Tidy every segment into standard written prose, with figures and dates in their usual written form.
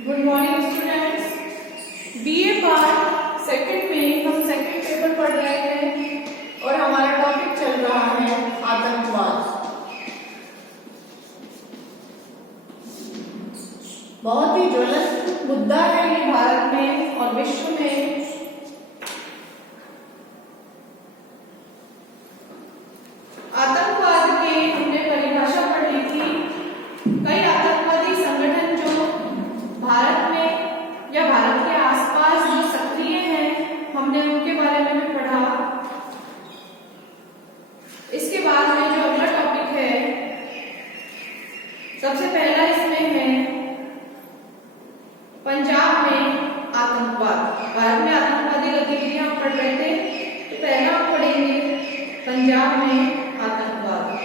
Good morning students. BA part second में हम second paper पढ़ रहे हैं और हमारा टॉपिक चल रहा है आतंकवाद। बहुत ही ज्वलंत मुद्दा है ये भारत में और विश्व में। आतंकवाद की हमने परिभाषा पढ़ी थी। कई आतंकवादी संगठन जो भारत में या भारत के आसपास जो सक्रिय हैं, हमने उनके बारे में भी पढ़ा। इसके बाद में जो अगला टॉपिक है, सबसे पहला इसमें है पंजाब में आतंकवाद। भारत में आतंकवादी गतिविधियां हम पढ़ रहे थे, तो पहला हम पढ़ेंगे पंजाब में आतंकवाद।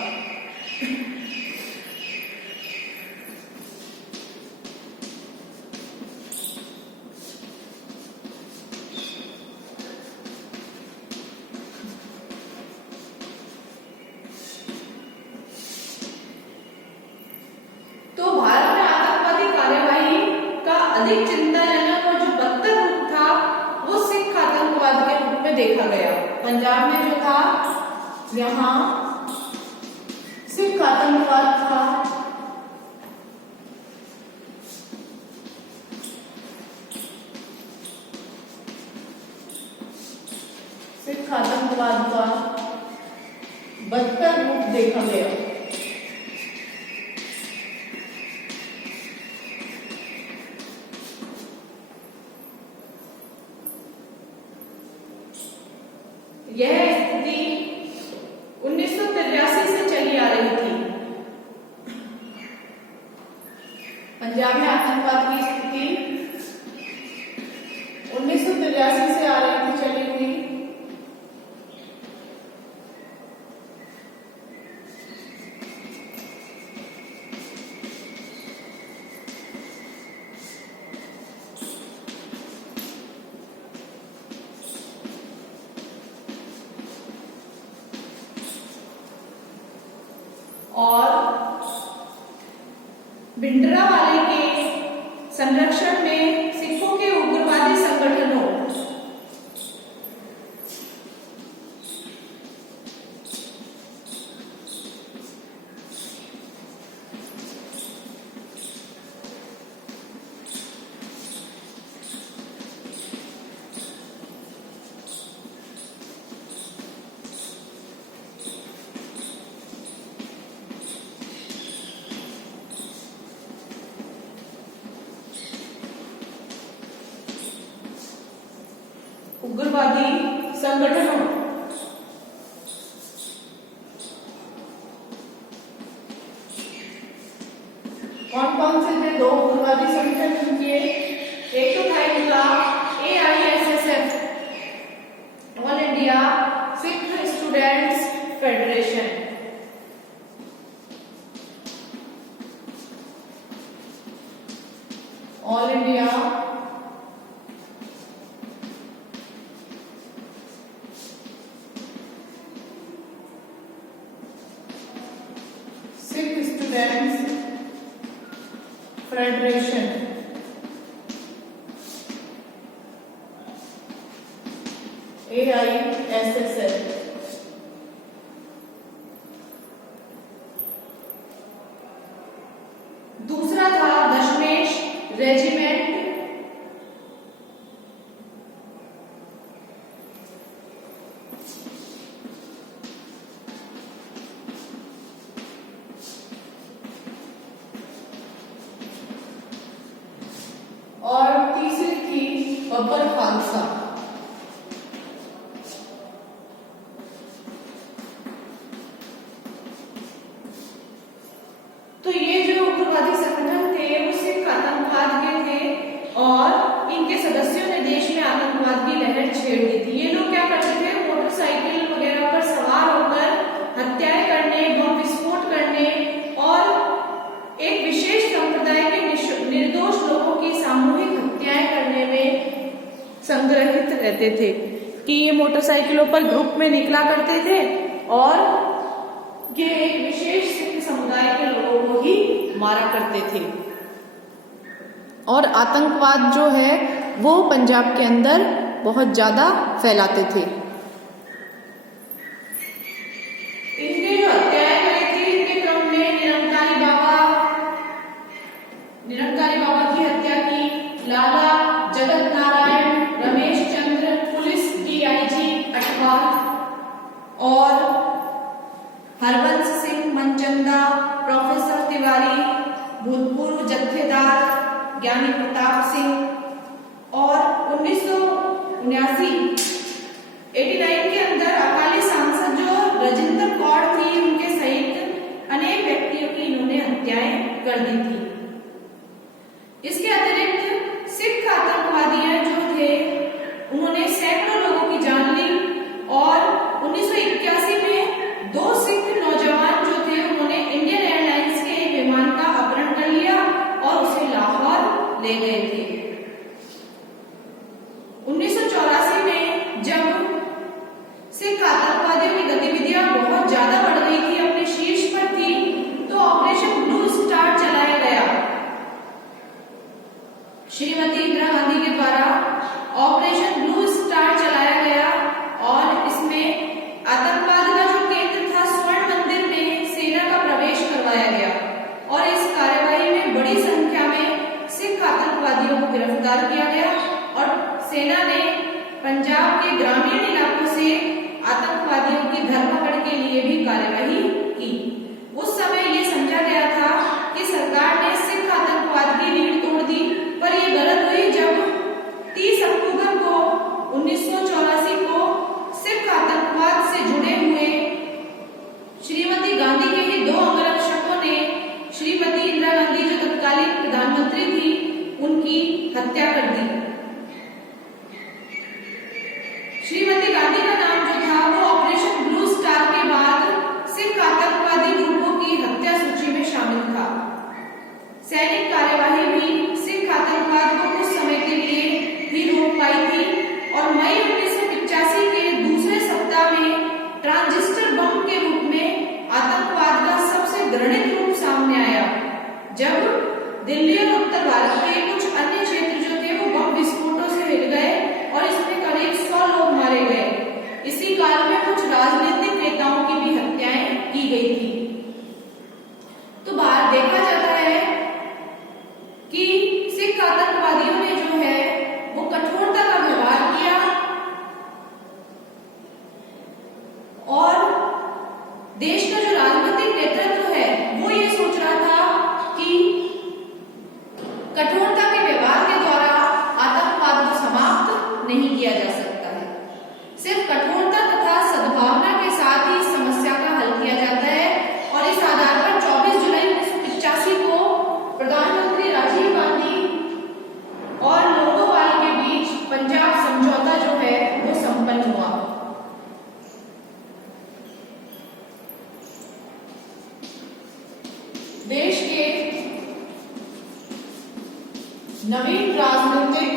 तो भारत में आतंकवादी कार्यवाही का अधिक चिंताजनक और जो बदतर रूप था वो सिख आतंकवाद के रूप में देखा गया। पंजाब में जो था, यहाँ सिख आतंकवाद था। सिख आतंकवाद का बदतर रूप देखा गया। यह स्थिति 1983 से चली आ रही थी। पंजाब में आतंकवाद की स्थिति 1983 से आ रही थी, चली हुई। और भिंडरावाले के संरक्षण में सिखों के उग्रवादी संगठनों उग्रवादी संगठनों कौन कौन से थे? दो उग्रवादी संगठन किए। एक तो था इनका AISSF, all India Sikh students federation. All India Sikh students federation, AISSF। दूसरा था दशमेश रेजिमेंट, और तीसरी थी बब्बर खालसा। तो ये जो उग्रवादी संगठन थे वो सिख आतंकवाद के थे और इनके सदस्यों ने देश में आतंकवाद की लहर छेड़ दी थी। ये लोग क्या करते थे? मोटरसाइकिल वगैरह पर सवार होकर हत्याएं करने, बम विस्फोट करने और एक विशेष संप्रदाय के निर्दोष लोगों की सामूहिक हत्याएं करने में संग्रहित रहते थे। कि ये मोटरसाइकिलों पर ग्रुप में निकला करते थे और ये एक विशेष सिख समुदाय के लोगों को ही मारा करते थे। और आतंकवाद जो है वो पंजाब के अंदर बहुत ज़्यादा फैलाते थे। इनके जो हत्याएं करी थी, इनके क्रम में निरंकारी बाबा की हत्या की, लाला जगत नारायण, रमेश चंद्र, पुलिस डीआईजी अटवा और हरबंस सिंह मनचंदा, प्रोफेसर तिवारी, भूतपूर्व जत्थेदार ज्ञानी प्रताप सिंह और 1989 के अंदर अकाली सांसद जो रजिंदर कौर थी, उनके सहित अनेक व्यक्तियों की इन्होंने हत्याएं कर दी थी। इसके अतिरिक्त सिख आतंकवादी जो थे उन्होंने सैकड़ों लोगों की जान ली और 1981 में 2 सिख नौजवान जो थे उन्होंने इंडियन एयरलाइंस के एक विमान का अपहरण कर लिया और उसे लाहौर ले गए थे। 1984 में जब सिख आतंकवादियों की गतिविधियां बहुत ज्यादा बढ़ रही थी, अपने शीर्ष पर थी, तो ऑपरेशन ब्लू स्टार चलाया गया। श्रीमती इंदिरा गांधी के द्वारा ऑपरेशन ब्लू स्टार चलाया गया और इसमें आतंकवाद का जो केंद्र था स्वर्ण मंदिर में सेना का प्रवेश करवाया गया और इस कार्यवाही में बड़ी संख्या में सिख आतंकवादियों को गिरफ्तार किया गया और सेना ने पंजाब के ग्रामीण इलाकों से आतंकवादियों की धरपकड़ के लिए भी कार्यवाही की। उस समय ये समझा गया था कि सरकार ने सिख आतंकवाद की रीढ़ तोड़ दी, पर यह गलत हुई जब 30 अक्टूबर को 1984 को सिख आतंकवाद से जुड़े हुए श्रीमती गांधी के ही 2 अंगरक्षकों ने श्रीमती इंदिरा गांधी जो तत्कालीन प्रधानमंत्री थी उनकी हत्या कर दी। श्रीमती गांधी का नाम जो था वो ऑपरेशन ब्लू स्टार के बाद सिख आतंकवादी ग्रुपों की हत्या सूची में शामिल था। सैनिक कार्यवाही भी सिख आतंकवाद को कुछ समय के लिए भी रोक पाई थी और मई 1985 के दूसरे सप्ताह में ट्रांजिस्टर बम के रूप में आतंकवाद का सबसे घृणित रूप सामने आया, जब दिल्ली और उत्तर भारत के कुछ अन्य क्षेत्र जो थे वो बम विस्फोटों से हिल गए और इसमें करीब 100 लोग मारे गए। इसी काल में कुछ राजनीतिक नेताओं की भी हत्याएं की गई थी। तो बाहर देखा जाता है कि सिख आतंकवादियों ने जो है वो कठोरता का व्यवहार किया और देश का जो राजनीतिक नेतृत्व है वो ये सोच रहा था कि कठोरता के व्यवहार के द्वारा आतंकवाद को समाप्त नहीं किया जा सकता है। सिर्फ कठोरता तथा सद्भावना के साथ ही इस समस्या का हल किया जाता है और इस आधार पर 24 जुलाई 1985 को प्रधानमंत्री राजीव गांधी और लोंगोवाल के बीच पंजाब समझौता जो है वो संपन्न हुआ। देश के नवीन राजनीतिक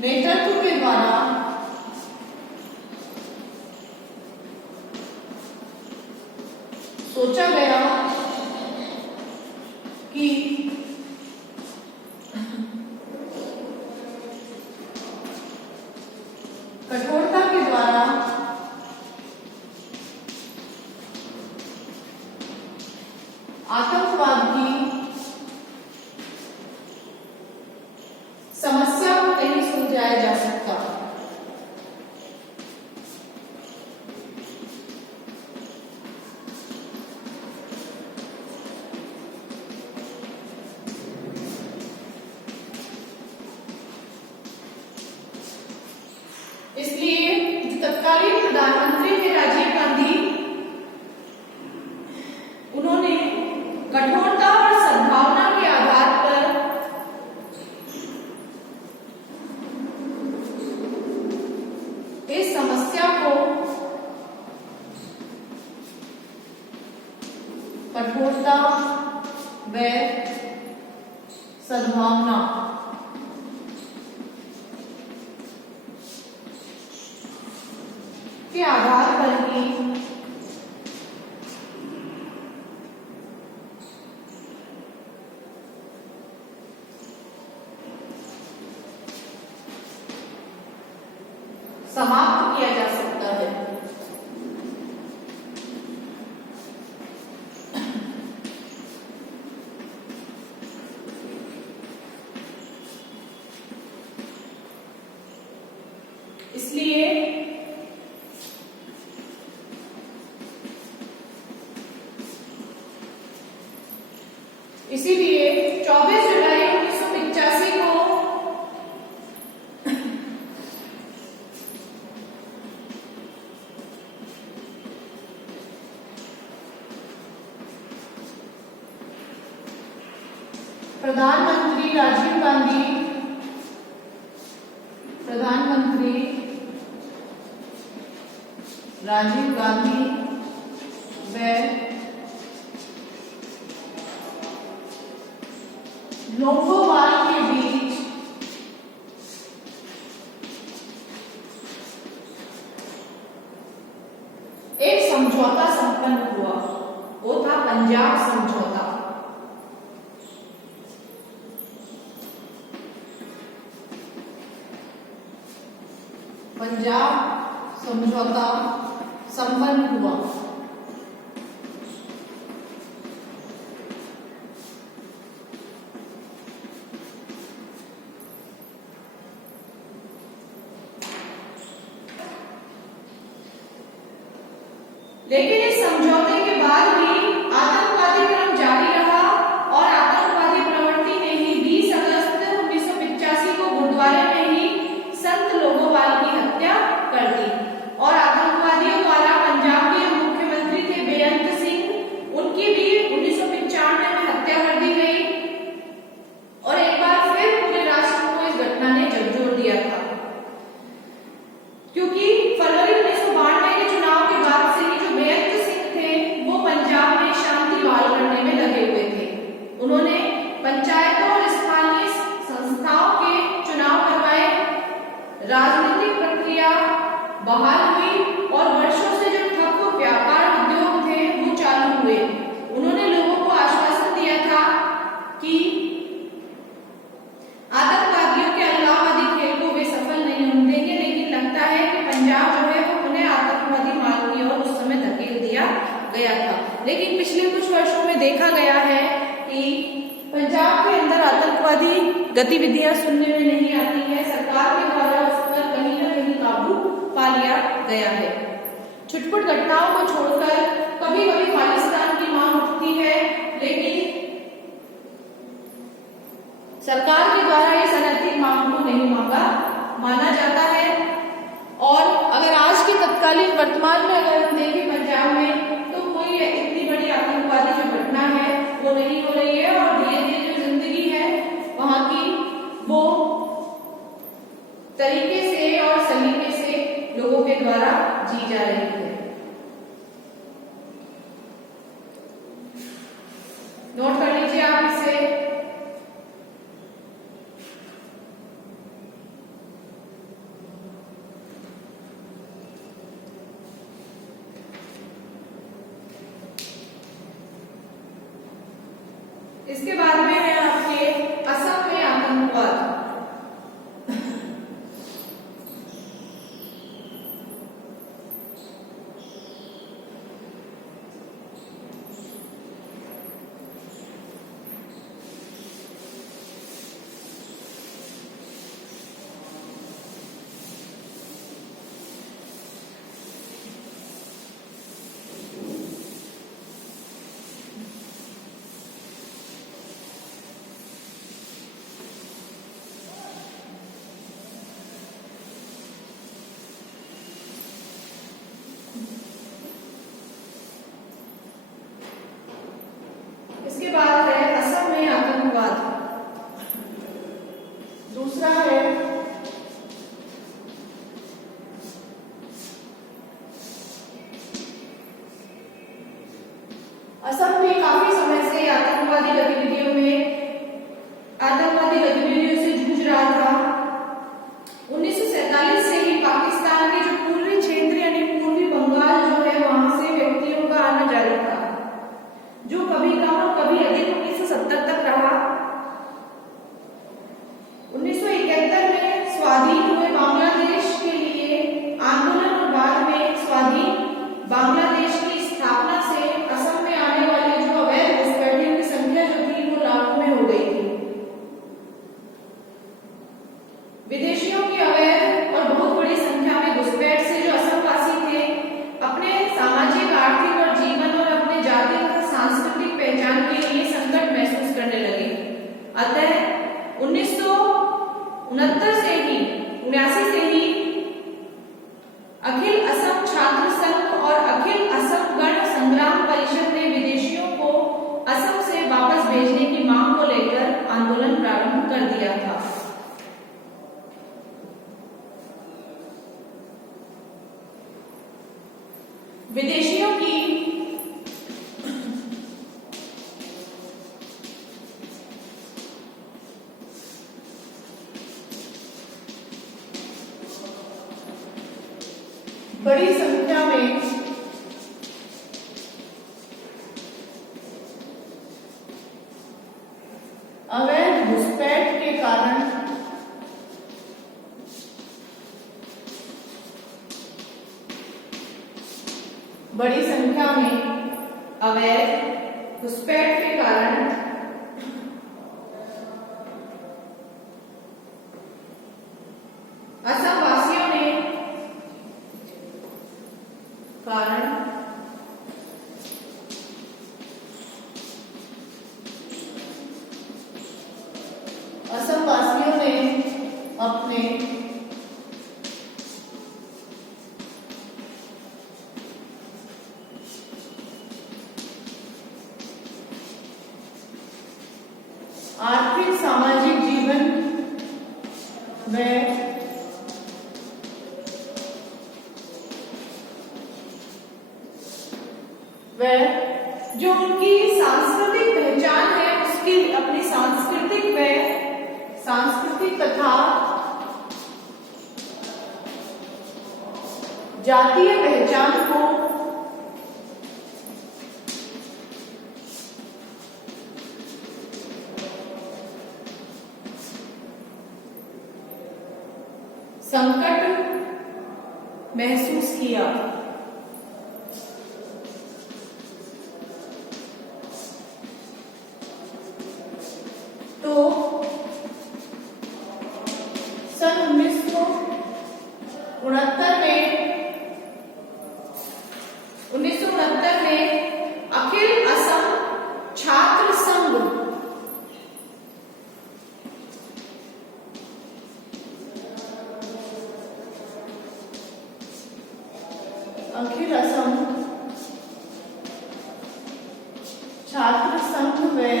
नेतृत्व के द्वारा सोचा गया कि कठोरता के द्वारा आतंकवाद की समस्या को नहीं सुलझाया जा सकता। इसलिए तत्कालीन प्रधानमंत्री थे राजीव गांधी, उन्होंने कठोरता और सद्भावना के आधार पर इस समस्या को कठोरता व सद्भावना के आधार पर ही समाप्त किया जा सकता है। इसीलिए 24 जुलाई 1985 को प्रधानमंत्री राजीव गांधी व लोंगोवाल के बीच एक समझौता संपन्न हुआ, वो था पंजाब समझौता। पंजाब समझौता संपन्न हुआ। लेकिन इस समझौते के बाद भी आतंकवादी क्रम जारी रहा और आतंकवादी प्रवृत्ति ने ही 20 अगस्त 1985 को गुरुद्वारे में ही संत लोंगोवाल की हत्या कर दी और आतंकवादियों द्वारा पंजाब के मुख्यमंत्री थे बेअंत सिंह, उनकी भी 1995 में हत्या कर दी गई। और एक बार फिर पूरे राष्ट्र को इस घटना ने झकझोर दिया था, क्योंकि फरवरी 1992 के चुनाव के बाद से ही जो बेअंत सिंह थे वो पंजाब में शांति बहाल करने में लगे हुए थे। उन्होंने पंचायतों और स्थानीय संस्थाओं के चुनाव करवाए, राजनीतिक प्रक्रिया बहाल हुई और वर्षों से जो ठप व्यापार उद्योग थे वो चालू हुए। उन्होंने लोगों को आश्वासन दिया था कि आतंकवादियों के अलगाववादी खेल को वे सफल नहीं होने देंगे, लेकिन लगता है कि पंजाब जो है वो उन्हें आतंकवादी मार्ग की ओर उस समय धकेल दिया गया था। लेकिन पिछले कुछ वर्षों में देखा गया है कि पंजाब के अंदर आतंकवादी गतिविधियां सुनने में नहीं आती है, सरकार के द्वारा उस पर कहीं न कहीं काबू पा लिया गया है। छुटपुट घटनाओं को छोड़कर कभी कभी खालिस्तान की मांग उठती है, लेकिन सरकार के द्वारा इस अनैतिक मांग को नहीं माना जाता है। और अगर आज की तत्कालीन वर्तमान में अगर हम देखें पंजाब में, तो कोई इतनी बड़ी आतंकवादी जो घटना है वो नहीं हो रही है और धीरे धीरे जो जिंदगी है वहां की वो तरीके से और सलीके से लोगों के द्वारा जी जा रही है। नोट कर लीजिए आप इसे। इसके बाद में है आपके असम में आतंकवाद। इसके बाद है असम में आतंकवाद। दूसरा है असम में काफी समय से आतंकवादी गतिविधियों से जूझ रहा था। 1947 से ही पाकिस्तान के जो पूर्वी क्षेत्र यानी पूर्वी बंगाल जो है वहां से व्यक्तियों का आना जारी था, जो कभी कम और कभी अधिक 1970 तक रहा। 1971 में स्वाधीन हुए बांग्लादेश के लिए अखिल असम छात्र संघ और अखिल असम गण संग्राम परिषद ने विदेशियों को असम से वापस भेजने की मांग को लेकर आंदोलन प्रारंभ कर दिया था। विदेशियों की बड़ी संख्या में अवैध घुसपैठ के कारण बड़ी संख्या में अवैध घुसपैठ के कारण असम वासियों ने अपने आर्थिक सामाजिक जीवन में वह जो उनकी सांस्कृतिक पहचान है उसकी अपनी सांस्कृतिक तथा जातीय पहचान को संकट महसूस किया। तो सन 1969 में अखिल असम छात्र संघ में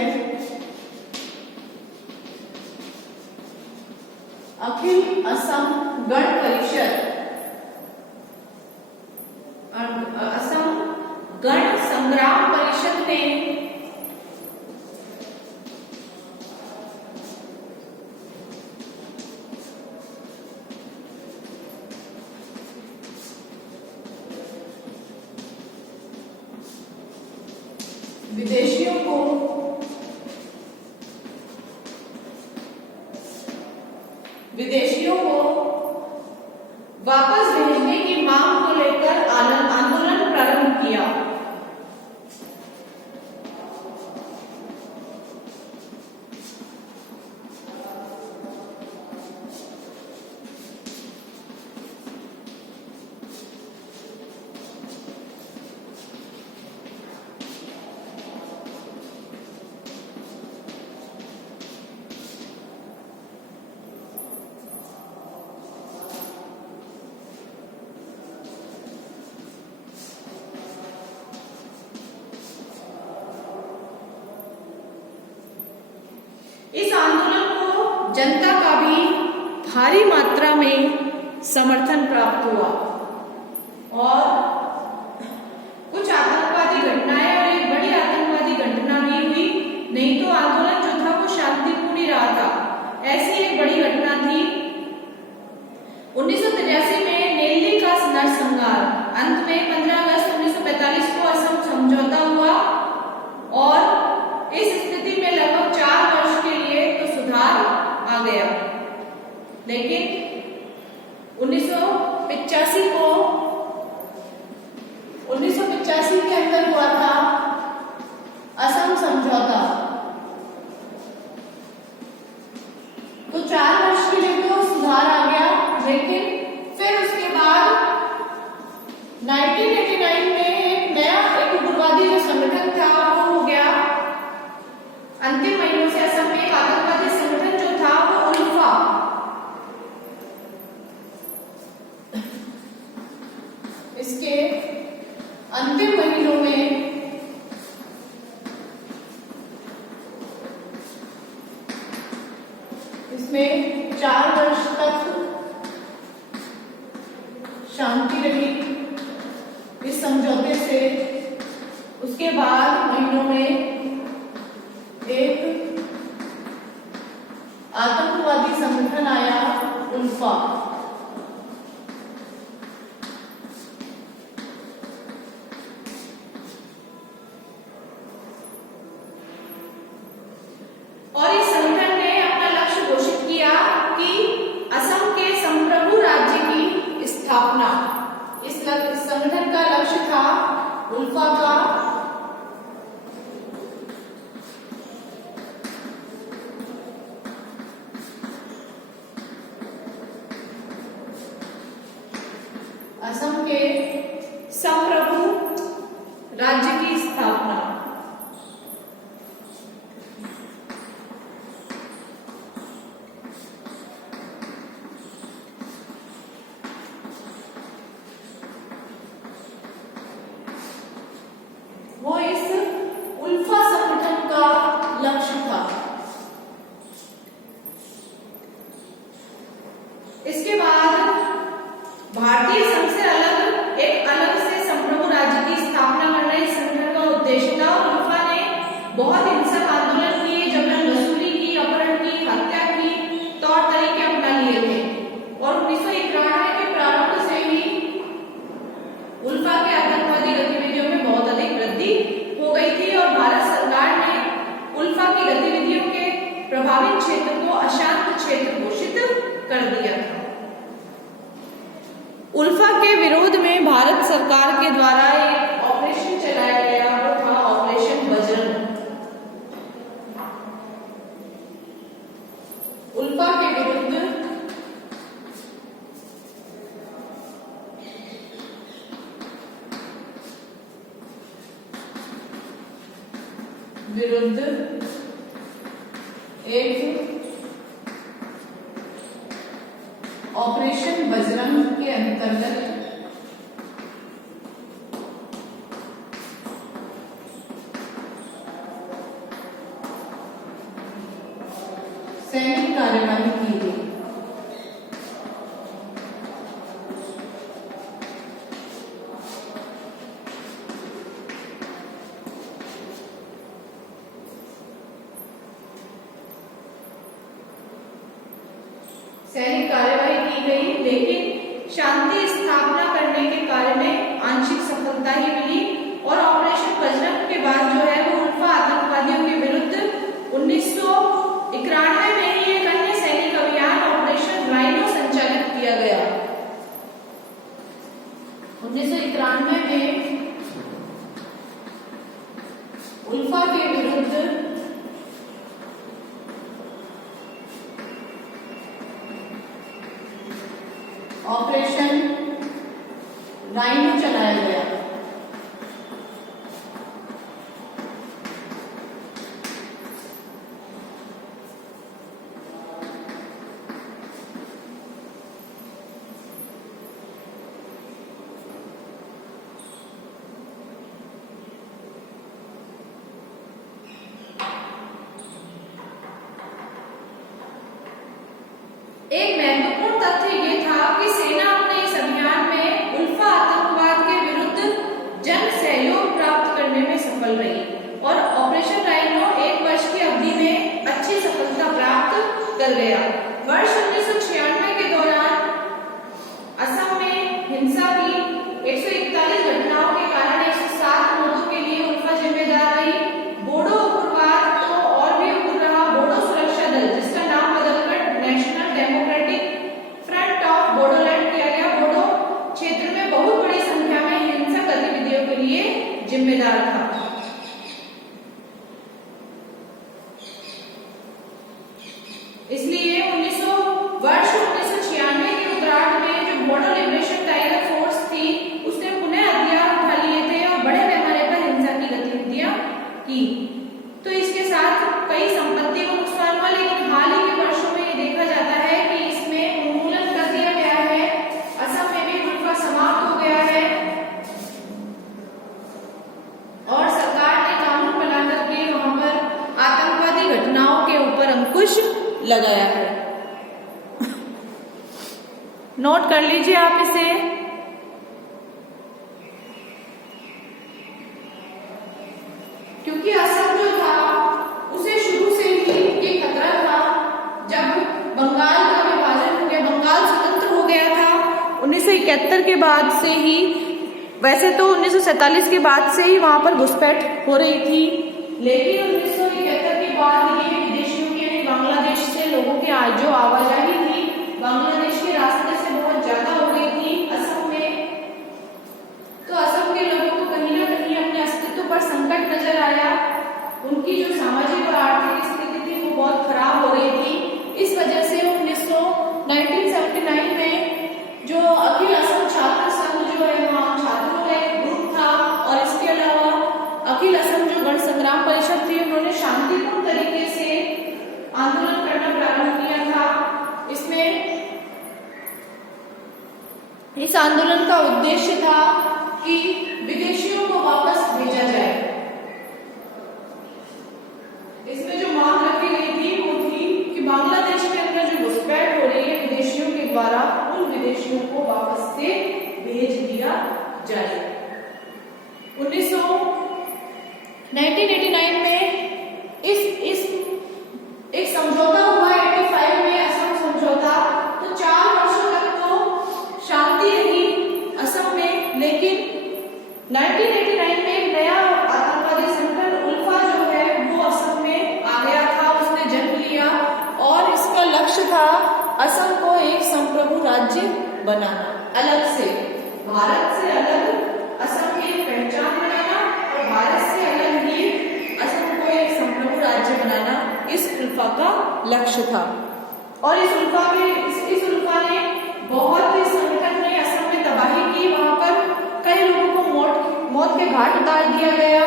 अखिल असम गण परिषद असम गण संग्राम परिषद ने विदेशियों को वापस भेजने की मांग को लेकर आंदोलन प्रारंभ किया। इस आंदोलन को जनता का भी भारी मात्रा में समर्थन प्राप्त हुआ और कुछ आतंकवादी घटनाएं और एक बड़ी आतंकवादी घटना भी हुई। नहीं तो आंदोलन जो था वो शांतिपूर्ण ही रहा था। ऐसी एक बड़ी घटना थी 1983 में नेल्ली का नरसंहार। अंत में 15 अगस्त 1945 को असम समझौता हुआ और इस स्थिति में लगभग 4 वर्ष के लिए तो सुधार आ गया, लेकिन 1985 के अंदर हुआ था असम समझौता। तो 4 वर्ष के लिए तो सुधार आ गया, लेकिन फिर उसके बाद 1989 में एक उग्रवादी जो संगठन था वो हो गया। अंतिम महीनों से असम में एक आतंकवादी संगठन जो था वो इसके अंतिम महीनों में इसमें 4 वर्ष तक शांति रही इस समझौते से। उसके बाद महीनों में एक आतंकवादी संगठन आया, उल्फा। और इस संगठन ने अपना लक्ष्य घोषित किया कि असम के संप्रभु राज्य की स्थापना। इस संगठन का लक्ष्य था उल्फा का असम के संप्रभु राज्य की स्थापना। वो इस उल्फा संगठन का लक्ष्य था। इसके बाद भारतीय संघ से अलग एक अलग से संप्रभु राज्य की स्थापना करना इस संगठन का उद्देश्य था। और उल्फा ने बहुत हिंसक आंदोलन किए, जबरन वसूली की, अपहरण की, हत्या की तौर तरीके अपना लिए थे। और 1991 के प्रारंभ से ही उल्फा के आतंकवादी गतिविधियों में बहुत अधिक वृद्धि हो गई थी और भारत सरकार ने उल्फा की गतिविधियों के प्रभावित क्षेत्र को अशांत क्षेत्र घोषित कर दिया था। उल्फा के विरोध में भारत सरकार के द्वारा एक ऑपरेशन चलाया गया, वो था ऑपरेशन बजरंग। उल्फा के विरुद्ध एक ऑपरेशन बजरंग के अंतर्गत सैनिक कार्यवाही की गई। सैनिक कार्यवाही की गई, लेकिन शांति स्थापना करने के कार्य में आंशिक सफलता ही मिली। और ऑपरेशन बजरंग के बाद जो है वो उल्फा आतंकवादियों के विरुद्ध 1991 में ही एक अन्य सैनिक अभियान ऑपरेशन राइनो संचालित किया गया। 1991 में उल्फा के विरुद्ध ऑपरेशन राइनो चलाया गया। एक महत्वपूर्ण तथ्य ये था कि सेना अपने इस अभियान में उल्फा आतंकवाद के विरुद्ध जन सहयोग प्राप्त करने में सफल रही और ऑपरेशन राइनो 1 वर्ष की अवधि में अच्छी सफलता प्राप्त कर गया। वर्ष 1996 के दौरान असम में हिंसा की 141 घटनाओं के कारण 107 मौतों के लिए उल्फा जिम्मेदार रही। बोडो उग्रवाद तो और भी उग्र रहा। बोडो सुरक्षा दल, जिसका नाम बदलकर national democratic front of Bodoland किया गया, बोडो क्षेत्र में बहुत बड़ी संख्या में हिंसक गतिविधियों के लिए जिम्मेदार था। इसलिए वर्ष 1996 के उत्तरार्ध में जो बोडो लिबरेशन टाइगर फोर्स थी, उसने पुनः हथियार उठा लिए थे और बड़े पैमाने पर हिंसा की गतिविधियां की। तो इसके साथ कई संपत्ति को नुकसान हुआ, लेकिन हाल ही के वर्षों में ये देखा जाता है कि इसमें उन्मूलन कर दिया गया है। असम में भी उल्फा समाप्त हो गया है नोट कर लीजिए आप इसे। क्योंकि असम जो था उसे शुरू से ही ये खतरा था। जब बंगाल का विभाजन हो गया, बंगाल स्वतंत्र हो गया था 1971 के बाद से ही, वैसे तो 1947 के बाद से ही वहां पर घुसपैठ हो रही थी, लेकिन 1971 के बाद ये विदेशियों की यानी बांग्लादेश से लोगों की जो आवाजाही थी बांग्लादेश के रास्ते से बहुत ज्यादा हो गई थी असम में। तो असम के लोगों को कहीं ना कहीं अपने अस्तित्व पर संकट नजर आया। उनकी जो सामाजिक और आर्थिक स्थिति थी वो बहुत खराब हो रही थी। इस वजह से 1979 में जो अखिल असम छात्र संघ जो है वहाँ छात्रों का एक ग्रुप था, और इसके अलावा अखिल असम जो गण संग्राम परिषद थी उन्होंने शांतिपूर्ण तरीके से आंदोलन करना प्रारंभ किया था। इसमें इस आंदोलन का उद्देश्य था कि विदेशियों को वापस भेजा जाए। इसमें जो मांग रखी गई थी वो थी कि बांग्लादेश के अंदर जो घुसपैठ हो रही है विदेशियों के द्वारा, उन विदेशियों को वापस से भेज दिया जाए। 1989 में इस एक समझौता हुआ 85 में असम समझौता। तो 4 वर्षों तक तो शांति रही असम में, लेकिन 1989 में एक नया आतंकवादी संगठन उल्फा जो है वो असम में आ गया था, उसने जन्म लिया, और इसका लक्ष्य था असम को एक संप्रभु राज्य बनाना, अलग से, भारत से अलग असम की एक पहचान बनाना और भारत से अलग ही असम को एक संप्रभु राज्य बनाना, इस उल्फा का लक्ष्य था। और इस उल्फा ने बहुत, इस संगठन ने असम में तबाही की, वहां पर कई लोगों को मौत के घाट उतार दिया गया।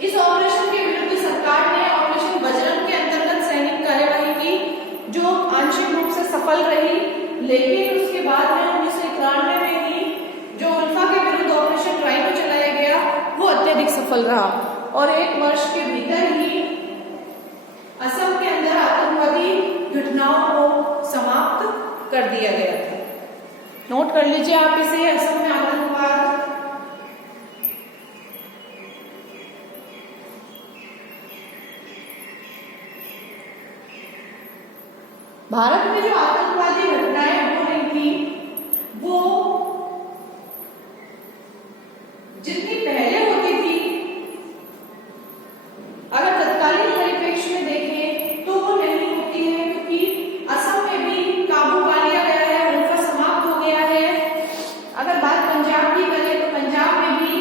इस ऑपरेशन के विरुद्ध सरकार ने ऑपरेशन बजरंग के अंतर्गत सैनिक कार्यवाही की, जो आंशिक रूप से सफल रही, लेकिन उसके बाद में 1991 में ही जो उल्फा के विरुद्ध ऑपरेशन राइनो चलाया गया वो अत्यधिक सफल रहा, और 1 वर्ष के भीतर ही असम के अंदर आतंकवादी घटनाओं को समाप्त कर दिया गया था। नोट कर लीजिए आप इसे, असम में आतंकवाद। भारत में जो आतंकवादी घटनाएं हो रही थी वो जितनी पहले होती थी, अगर तत्कालीन परिप्रेक्ष्य में देखें तो वो नहीं होती है, क्योंकि असम में भी काबू पा लिया गया है, उल्फा समाप्त हो गया है। अगर बात पंजाब की करें तो पंजाब में भी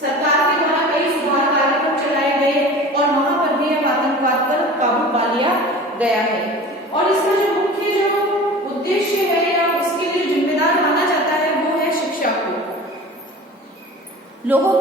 सरकार के द्वारा कई सुधार कार्यक्रम चलाए गए और वहां पर भी अब आतंकवाद पर काबू पा लिया गया है। और इसका जो मुख्य जो उद्देश्य है या उसके लिए जिम्मेदार माना जाता है वो है शिक्षा को। लोगों को